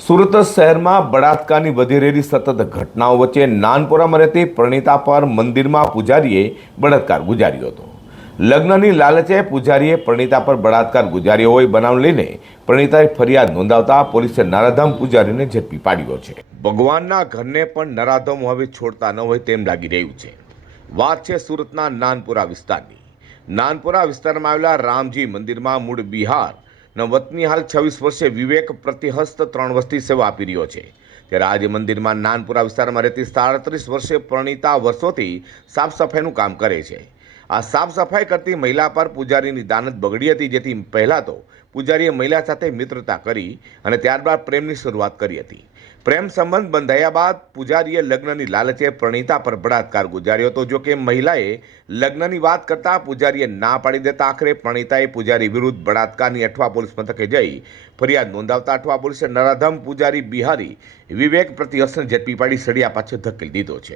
સુરત શહેરમાં બળાત્કારની વધી રહેલી સતત ઘટનાઓ વચ્ચે નાનપુરામાં રહેતી પ્રણીતા પર મંદિરમાં પૂજારીએ બળાત્કાર ગુજાર્યો હતો. લગ્નની લાલચે પૂજારીએ પ્રણીતા પર બળાત્કાર ગુજાર્યો હોય બનાવ લઈને પ્રણીતાએ ફરિયાદ નોંધાવતા પોલીસે નરાધમ પૂજારીને ઝડપી પાડ્યો છે. ભગવાનના ઘરને પણ નરાધમ હવે છોડતા ન હોય તેમ લાગી રહ્યું છે. વાત છે સુરતના નાનપુરા વિસ્તારની. નાનપુરા વિસ્તારમાં આવેલા રામજી મંદિરમાં મૂળ બિહાર વતની હાલ 26 વર્ષે વિવેક પ્રતિહસ્ત 3 વર્ષથી સેવા આપી રહ્યો છે. ત્યારે આજે મંદિરમાં નાનપુરા વિસ્તારમાં રહેતી 37 વર્ષે પ્રણીતા વર્ષોથી સાફ સફાઈનું કામ કરે છે. આ સાફ સફાઈ કરતી મહિલા પર પૂજારીની દાનત બગડી હતી, જેથી પહેલાં તો પૂજારીએ મહિલા સાથે મિત્રતા કરી અને ત્યારબાદ પ્રેમની શરૂઆત કરી હતી. પ્રેમ સંબંધ બંધાયા બાદ પૂજારીએ લગ્નની લાલચે પ્રણીતા પર બળાત્કાર ગુજાર્યો હતો. જો કે મહિલાએ લગ્નની વાત કરતા પૂજારીએ ના પાડી દેતા આખરે પ્રણીતાએ પૂજારી વિરુદ્ધ બળાત્કારની અઠવા પોલીસ મથકે જઈ ફરિયાદ નોંધાવતા અઠવા પોલીસે નરાધમ પૂજારી બિહારી વિવેક પ્રતિહસ્તને ઝડપી પાડી સળિયા પાછળ ધકેલી દીધો છે.